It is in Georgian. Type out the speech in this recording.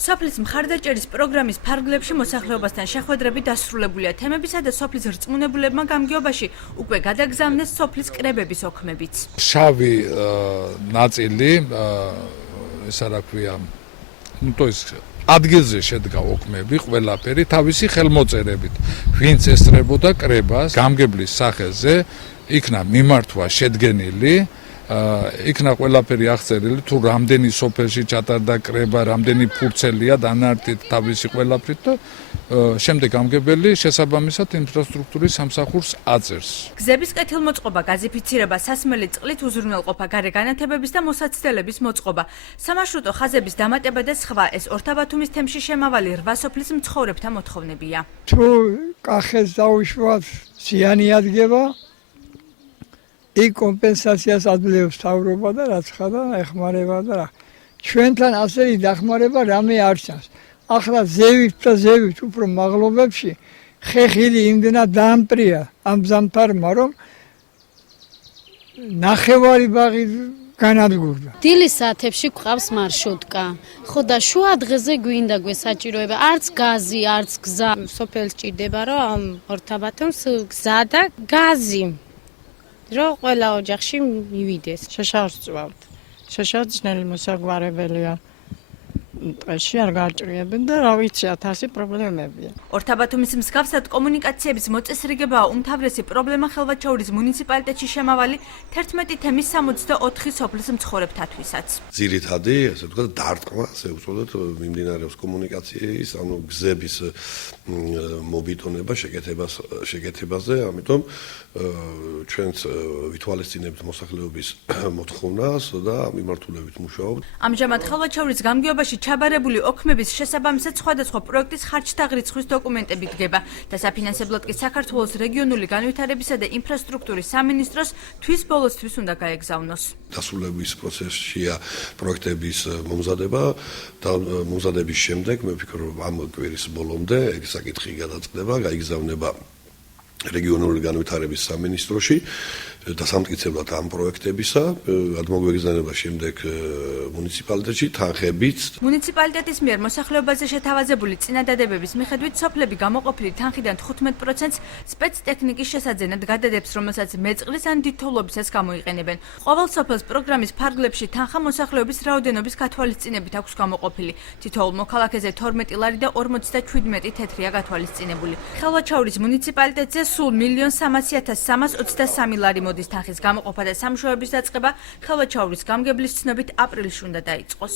სოფლის მხარდაჭერის პროგრამის ფარგლებში მოსახლეობასთან შეხვედრები დასრულებულია. თემებისა და სოფლის რწმუნებულებმა გამგეობაში უკვე გადაგზავნეს სოფლის კრებების ოქმებიც. შავი ნაწილი, ესა რა ქვია, ადგილზე შედგა ოქმები, ყველაფერი თავისი ხელმოწერებით, ვინც ესწრებოდა კრებას, გამგებლის სახეზე, იქნა მიმართვა შედგენილი, იქნა ყველაფერი აღწერილი, თუ რამდენი სოფელში ჩატარდა კრება, რამდენი ფურცელია დანართით თავისი ყველაფრით და შემდეგ გამგებელი შესაბამისად ინფრასტრუქტურის სამსახურს აწერს. გზების კეთილმოწყობა, გაზიფიცირება, სასმელი წყლით უზრუნველყოფა, გარე განათებების და მოსაცდელების მოწყობა, სამარშრუტო ხაზების დამატება და სხვა ეს ორთაბათუმის თემში შემავალი 8 სოფლის მცხოვრებთა მოთხოვნებია. თუ კახეთს დაუშვათ ზიანი ადგება, იქ კომპენსაციას ადლევს მთავრობა და რაც ხარ ეხმარება და რა. ჩვენთან ასეთი დახმარება რამე არ ჩანს. ახლა ზევით უფრო მაღლობებში ხეხილი იმდენად დაამპრია ამ ზამთარმა, რომ ნახევარი ბაღი განადგურდა. დილის საათებში გვყავს მარშრუტკა. ხო და შუა დღეზე გვინდა გვესაჭიროება, არც გაზი, არც გზა. სოფელს ჭირდება, რომ ორთაბათუმს გზა და გაზი. რომ ყველა ოჯახში მივიდეს. შაშავს წვავთ. შაშავ ძნელი მოსაგვარებელია. ტყეში არ გაჭრიებენ და რა ვიცი, 1000 პრობლემებია. ორთაბათუმის მსგავსად კომუნიკაციების მოწესრიგებაა უმთავრესი პრობლემა ხელვაჩაურის მუნიციპალიტეტში შემავალი 11 თემის 64 სოფლის მცხოვრებთათვისაც. ძირითადი, ასე ვთქვათ, დარტყმა, ასე ვუწოდოთ, მიმდინარეობს კომუნიკაციის, ანუ გზების მობიტონება, შეკეთებაზე, ამიტომ ჩვენც ვითვალისწინებთ მოსახლეობის მოთხოვნას და მიმართულებით მუშაობთ. ამჟამად ხელვაჩაურის გამგეობაში ჩაბარებული ოქმების შესაბამისად სხვადასხვა პროექტის ხარჯთაღრიცხვის დოკუმენტები დგება და საფინანსებლად კი საქართველოს რეგიონული განვითარებისა და ინფრასტრუქტურის სამინისტროს თვის ბოლოსთვის უნდა გაეგზავნოს. დასრულების პროცესშია პროექტების მომზადება და მომზადების შემდეგ მე ვფიქრობ ამ კვირის ბოლომდე ეგ საკითხი გადაწყდება, გაიგზავნება რეგიონული განვითარების სამინისტროში და სამტკიცებლად ამ პროექტებისა, გადმოგვეგზავნება შემდეგ მუნიციპალიტეტში თანხებით. მუნიციპალიტეტის მიერ მოსახლეობაზე შეთავაზებული წინადადებების მიხედვით სოფლები გამოყოფილი თანხიდან 15%-ს სპეცტექნიკის შესაძენად გადადებს, რომელსაც მეწყრის ან დიდთოვლობისას გამოიყენებენ. ყოველ სოფელს პროგრამის ფარგლებში თანხა მოსახლეობის რაოდენობის გათვალისწინებით აქვს გამოყოფილი. თითოეულ მოქალაქეზე 12 ლარი და 57 თეთრია გათვალისწინებული. ხელვაჩაურის მუნიციპალიტეტზე სულ 1,300,323 ლარი მოდის თანხის გამოყოფა და სამუშაოების დაწყება ხელვაჩაურის გამგებლის ცნობით აპრილში უნდა დაიწყოს.